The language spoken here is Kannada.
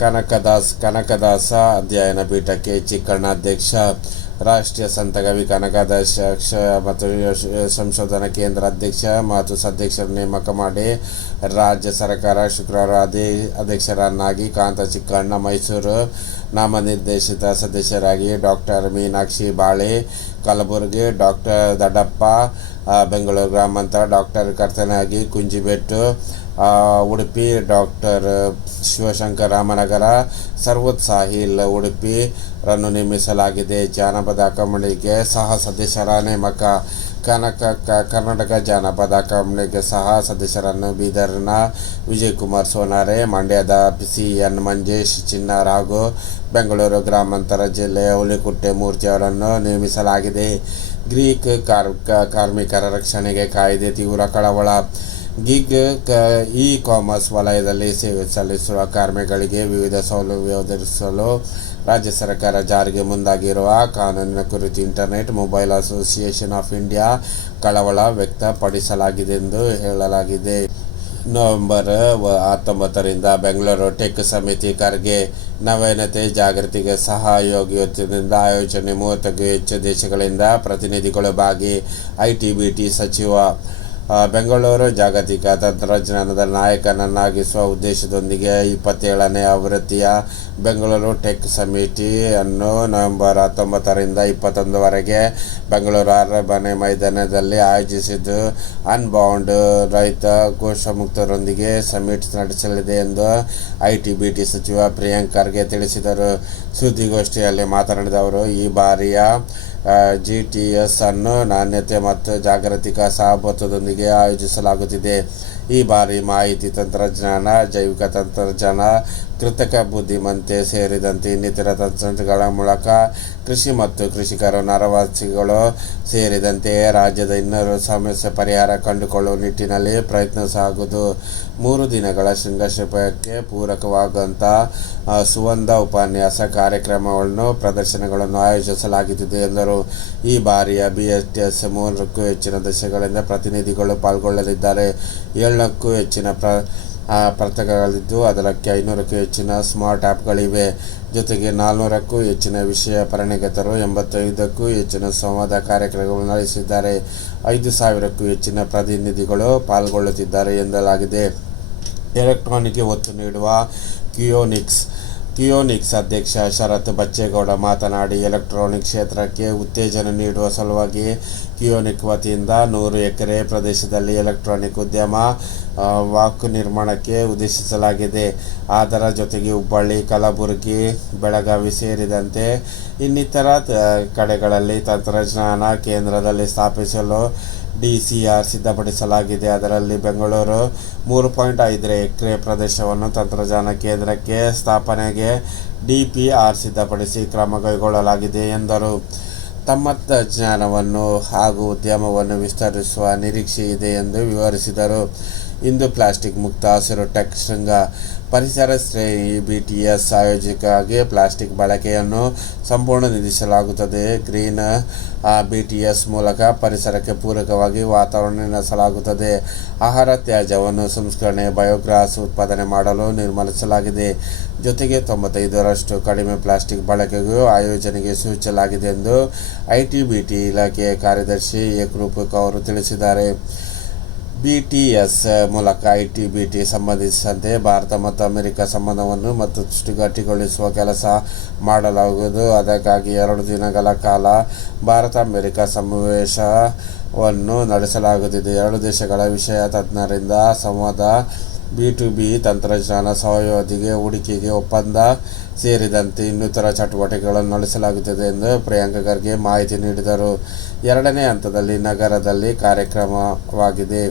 ಕನಕದಾಸ್, ಕನಕದಾಸ ಅಧ್ಯಯನ ಪೀಠಕ್ಕೆ ಚಿಕ್ಕಣ್ಣ ಅಧ್ಯಕ್ಷ ರಾಷ್ಟ್ರೀಯ ಸಂತಕವಿ ಕನಕದಾಸ ಮತ್ತು ಸಂಶೋಧನಾ ಕೇಂದ್ರ ಅಧ್ಯಕ್ಷ ಮತ್ತು ಸದ್ಯಕ್ಷರ ನೇಮಕ ಮಾಡಿ ರಾಜ್ಯ ಸರ್ಕಾರ ಶುಕ್ರವಾರ ಅಧ್ಯ ಅಧ್ಯಕ್ಷರನ್ನಾಗಿ ಕಾಂತ ಚಿಕ್ಕಣ್ಣ ಮೈಸೂರು ನಾಮನಿರ್ದೇಶಿತ ಸದಸ್ಯರಾಗಿ ಡಾಕ್ಟರ್ ಮೀನಾಕ್ಷಿ ಬಾಳೆ ಕಲಬುರಗಿ, ಡಾಕ್ಟರ್ ದಡ್ಡಪ್ಪ ಬೆಂಗಳೂರು ಗ್ರಾಮಾಂತರ ಡಾಕ್ಟರ್ ಕರ್ತನಾಗಿ ಕುಂಜಿಬೆಟ್ಟು ಉಡುಪಿ ಡಾಕ್ಟರ್ ಶಿವಶಂಕರ ರಾಮನಗರ, ಸರ್ವತ್ ಸಾಹಿಲ್ ಉಡುಪಿ ರನ್ನು ನೇಮಿಸಲಾಗಿದೆ ಜಾನಪದ ಅಕಾಡೆಮಿಗೆ ಸಹ ಸದಸ್ಯರ ನೇಮಕ. ಕನಕ ಕರ್ನಾಟಕ ಜಾನಪದ ಕಂಪ್ನಿಗೆ ಸಹ ಸದಸ್ಯರನ್ನು ಬೀದರ್ನ ವಿಜಯಕುಮಾರ್ ಸೋನಾರೆ, ಮಂಡ್ಯದ ಸಿ ಎನ್ ಮಂಜೇಶ್ ಚಿನ್ನಾರ್ ಹಾಗೂ ಬೆಂಗಳೂರು ಗ್ರಾಮಾಂತರ ಜಿಲ್ಲೆಯ ಹುಲಿಕುಟ್ಟೆ ಮೂರ್ತಿ ಅವರನ್ನು ನೇಮಿಸಲಾಗಿದೆ. ಗ್ರೀಕ್ ಕಾರ್ಮಿಕರ ರಕ್ಷಣೆಗೆ ಕಾಯ್ದೆ ತೀವ್ರ ಕಳವಳ. ಗಿಗ್ ಇ ಕಾಮರ್ಸ್ ವಲಯದಲ್ಲಿ ಸೇವೆ ಸಲ್ಲಿಸುವ ಕಾರ್ಮಿಕರಿಗೆ ವಿವಿಧ ಸೌಲಭ್ಯ ಒದಗಿಸಲು ರಾಜ್ಯ ಸರ್ಕಾರ ಜಾರಿಗೆ ಮುಂದಾಗಿರುವ ಕಾನೂನಿನ ಕುರಿತು internet, mobile association of India ಕಳವಳ ವ್ಯಕ್ತಪಡಿಸಲಾಗಿದೆ ಎಂದು ಹೇಳಲಾಗಿದೆ. ನವೆಂಬರ್ ಹತ್ತೊಂಬತ್ತರಿಂದ ಬೆಂಗಳೂರು ಟೆಕ್ ಸಮಿತಿ ಕರ್ಗೆ ನವೀನತೆ ಜಾಗೃತಿಗೆ ಸಹಯೋಗಿಯುತ್ತಿನಿಂದ ಆಯೋಜನೆ ಮೂವತ್ತಕ್ಕೂ ಹೆಚ್ಚು ದೇಶಗಳಿಂದ ಪ್ರತಿನಿಧಿಗಳು ಭಾಗಿ. ಐ ಟಿ ಬಿ ಟಿ ಸಚಿವ ಬೆಂಗಳೂರು ಜಾಗತಿಕ ತಂತ್ರಜ್ಞಾನದ ನಾಯಕನನ್ನಾಗಿಸುವ ಉದ್ದೇಶದೊಂದಿಗೆ ಇಪ್ಪತ್ತೇಳನೇ ಆವೃತ್ತಿಯ ಬೆಂಗಳೂರು ಟೆಕ್ ಸಮಿಟಿಯನ್ನು ನವೆಂಬರ್ ಹತ್ತೊಂಬತ್ತರಿಂದ ಇಪ್ಪತ್ತೊಂದರವರೆಗೆ ಬೆಂಗಳೂರು ಅರಮನೆ ಮೈದಾನದಲ್ಲಿ ಆಯೋಜಿಸಿದ್ದು. ಅನ್ಬೌಂಡ್ ರೈತ ಕೋಶಮುಕ್ತರೊಂದಿಗೆ ಸಮಿಟ್ ನಡೆಸಲಿದೆ ಎಂದು ಐ ಟಿ ಬಿ ಟಿ ಸಚಿವ ಪ್ರಿಯಾಂಕ್ ಖರ್ಗೆ ತಿಳಿಸಿದರು. ಸುದ್ದಿಗೋಷ್ಠಿಯಲ್ಲಿ ಮಾತನಾಡಿದ ಅವರು, ಈ ಬಾರಿಯ ಜಿ ಟಿ ಎಸ್ ಅನ್ನು ನಾಣ್ಯತೆ ಮತ್ತು ಜಾಗತಿಕ ಸಹಭಾಗಿತ್ವದೊಂದಿಗೆ ಆಯೋಜಿಸಲಾಗುತ್ತಿದೆ. ಈ ಬಾರಿ ಮಾಹಿತಿ ತಂತ್ರಜ್ಞಾನ, ಜೈವಿಕ ತಂತ್ರಜ್ಞಾನ, ಕೃತಕ ಬುದ್ಧಿಮಂತೆ ಸೇರಿದಂತೆ ಇನ್ನಿತರ ತಂತ್ರಜ್ಞಾನಗಳ ಮೂಲಕ ಕೃಷಿ ಮತ್ತು ಕೃಷಿಕರು ನರವಾಸಿಗಳು ಸೇರಿದಂತೆ ರಾಜ್ಯದ ಇನ್ನೂರು ಸಮಸ್ಯೆ ಪರಿಹಾರ ಕಂಡುಕೊಳ್ಳುವ ನಿಟ್ಟಿನಲ್ಲಿ ಪ್ರಯತ್ನಿಸಲಾಗುವುದು ಮೂರು ದಿನಗಳ ಶೃಂಗಸಭೆಗೆ ಪೂರಕವಾಗುವಂತಹ ಸುವಂಧ ಉಪನ್ಯಾಸ ಕಾರ್ಯಕ್ರಮಗಳನ್ನು ಪ್ರದರ್ಶನಗಳನ್ನು ಆಯೋಜಿಸಲಾಗುತ್ತಿದೆ ಎಂದರು. ಈ ಬಾರಿಯ ಬಿ ಎಸ್ ಟಿ ಎಸ್ ಮೂರಕ್ಕೂ ಹೆಚ್ಚಿನ ದೇಶಗಳಿಂದ ಪ್ರತಿನಿಧಿಗಳು ಪಾಲ್ಗೊಳ್ಳಲಿದ್ದಾರೆ. ಏಳಕ್ಕೂ ಹೆಚ್ಚಿನ ಪ್ರ ಪ್ರತಕಗಳಿದ್ದು, ಅದರಕ್ಕೆ ಐನೂರಕ್ಕೂ ಹೆಚ್ಚಿನ ಸ್ಮಾರ್ಟ್ ಆ್ಯಪ್ಗಳಿವೆ ಜೊತೆಗೆ ನಾಲ್ನೂರಕ್ಕೂ ಹೆಚ್ಚಿನ ವಿಷಯ ಪರಿಣಿತರು ಎಂಬತ್ತೈದಕ್ಕೂ ಹೆಚ್ಚಿನ ಸಂವಾದ ಕಾರ್ಯಕ್ರಮಗಳು ನಡೆಸಿದ್ದಾರೆ. ಐದು ಸಾವಿರಕ್ಕೂ ಹೆಚ್ಚಿನ ಪ್ರತಿನಿಧಿಗಳು ಪಾಲ್ಗೊಳ್ಳುತ್ತಿದ್ದಾರೆ ಎಂದಲಾಗಿದೆ. ಎಲೆಕ್ಟ್ರಾನಿಕ್ಗೆ ಒತ್ತು ನೀಡುವ ಕಿಯೋನಿಕ್ಸ್. ಕಿಯೋನಿಕ್ಸ್ ಅಧ್ಯಕ್ಷ ಶರತ್ ಬಚ್ಚೇಗೌಡ ಮಾತನಾಡಿ, ಎಲೆಕ್ಟ್ರಾನಿಕ್ ಕ್ಷೇತ್ರಕ್ಕೆ ಉತ್ತೇಜನ ನೀಡುವ ಸಲುವಾಗಿ ಕಿಯೋನಿಕ್ ವತಿಯಿಂದ ನೂರು ಎಕರೆ ಪ್ರದೇಶದಲ್ಲಿ ಎಲೆಕ್ಟ್ರಾನಿಕ್ ಉದ್ಯಮ ವಾಕ್ ನಿರ್ಮಾಣಕ್ಕೆ ಉದ್ದೇಶಿಸಲಾಗಿದೆ. ಅದರ ಜೊತೆಗೆ ಹುಬ್ಬಳ್ಳಿ, ಕಲಬುರಗಿ, ಬೆಳಗಾವಿ ಸೇರಿದಂತೆ ಇನ್ನಿತರ ಕಡೆಗಳಲ್ಲಿ ತಂತ್ರಜ್ಞಾನ ಕೇಂದ್ರದಲ್ಲಿ ಸ್ಥಾಪಿಸಲು ಡಿ ಸಿ ಸಿದ್ಧಪಡಿಸಲಾಗಿದೆ. ಅದರಲ್ಲಿ ಬೆಂಗಳೂರು ಮೂರು ಪಾಯಿಂಟ್ ಐದರ ಎಕರೆ ಪ್ರದೇಶವನ್ನು ತಂತ್ರಜ್ಞಾನ ಕೇಂದ್ರಕ್ಕೆ ಸ್ಥಾಪನೆಗೆ ಡಿ ಸಿದ್ಧಪಡಿಸಿ ಕ್ರಮ ಕೈಗೊಳ್ಳಲಾಗಿದೆ ಎಂದರು. ತಮ್ಮ ಜ್ಞಾನವನ್ನು ಹಾಗೂ ಉದ್ಯಮವನ್ನು ವಿಸ್ತರಿಸುವ ನಿರೀಕ್ಷೆ ಇದೆ ಎಂದು ವಿವರಿಸಿದರು. ಇಂದು ಪ್ಲಾಸ್ಟಿಕ್ ಮುಕ್ತ ಹಸಿರು ಟೆಕ್ ಶೃಂಗ ಪರಿಸರ ಸ್ನೇಹಿ ಬಿ ಟಿ ಎಸ್ ಆಯೋಜಕವಾಗಿ ಪ್ಲಾಸ್ಟಿಕ್ ಬಳಕೆಯನ್ನು ಸಂಪೂರ್ಣ ನಿಲ್ಲಿಸಲಾಗುತ್ತದೆ. ಗ್ರೀನ್ ಬಿ ಟಿ ಎಸ್ ಮೂಲಕ ಪರಿಸರಕ್ಕೆ ಪೂರಕವಾಗಿ ವಾತಾವರಣ ನಿರ್ಮಿಸಲಾಗುತ್ತದೆ. ಆಹಾರ ತ್ಯಾಜ್ಯವನ್ನು ಸಂಸ್ಕರಣೆ ಬಯೋಗ್ರಾಸ್ ಉತ್ಪಾದನೆ ಮಾಡಲು ನಿರ್ಮಿಸಲಾಗಿದೆ ಜೊತೆಗೆ ತೊಂಬತ್ತೈದರಷ್ಟು ಕಡಿಮೆ ಪ್ಲಾಸ್ಟಿಕ್ ಬಳಕೆಗೂ ಆಯೋಜನೆಗೆ ಸೂಚಿಸಲಾಗಿದೆ ಎಂದು ಐ ಟಿ ಬಿ ಟಿ ಇಲಾಖೆಯ ಕಾರ್ಯದರ್ಶಿ ಏಕರೂಪಕ್ ಅವರು ತಿಳಿಸಿದ್ದಾರೆ. ಬಿ ಟಿ ಎಸ್ ಮೂಲಕ ಐ ಟಿ ಬಿ ಟಿ ಸಂಬಂಧಿಸಿದಂತೆ ಭಾರತ ಮತ್ತು ಅಮೆರಿಕ ಸಂಬಂಧವನ್ನು ಮತ್ತು ಗಟ್ಟಿಗೊಳಿಸುವ ಕೆಲಸ ಮಾಡಲಾಗುವುದು. ಅದಕ್ಕಾಗಿ ಎರಡು ದಿನಗಳ ಕಾಲ ಭಾರತ ಅಮೆರಿಕ ಸಮಾವೇಶವನ್ನು ನಡೆಸಲಾಗುತ್ತಿದೆ. ಎರಡು ದೇಶಗಳ ವಿಷಯ ತಜ್ಞರಿಂದ ಸಂವಾದ ಬಿ ಟು ಬಿ ತಂತ್ರಜ್ಞಾನ ಸಹಯೋಗಿಗೆ ಹೂಡಿಕೆಗೆ ಒಪ್ಪಂದ ಸೇರಿದಂತೆ ಇನ್ನಿತರ ಚಟುವಟಿಕೆಗಳನ್ನು ನಡೆಸಲಾಗುತ್ತದೆ ಎಂದು ಪ್ರಿಯಾಂಕ ಖರ್ಗೆ ಮಾಹಿತಿ ನೀಡಿದರು. ಎರಡನೇ ಹಂತದಲ್ಲಿ ನಗರದಲ್ಲಿ ಕಾರ್ಯಕ್ರಮವಾಗಿದೆ.